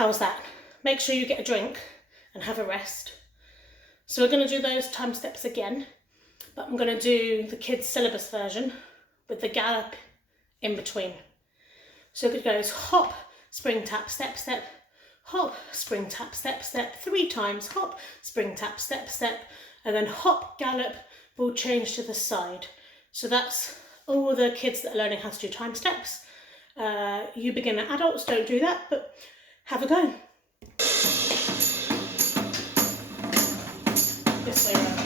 How's that? Make sure you get a drink and have a rest. So we're going to do those time steps again, but I'm going to do the kids' syllabus version with the gallop in between. So it goes hop, spring, tap, step, step, hop, spring, tap, step, step, 3 times, hop, spring, tap, step, step, and then hop, gallop, will change to the side. So that's all the kids that are learning how to do time steps. You beginner adults don't do that, but have a go. This way around.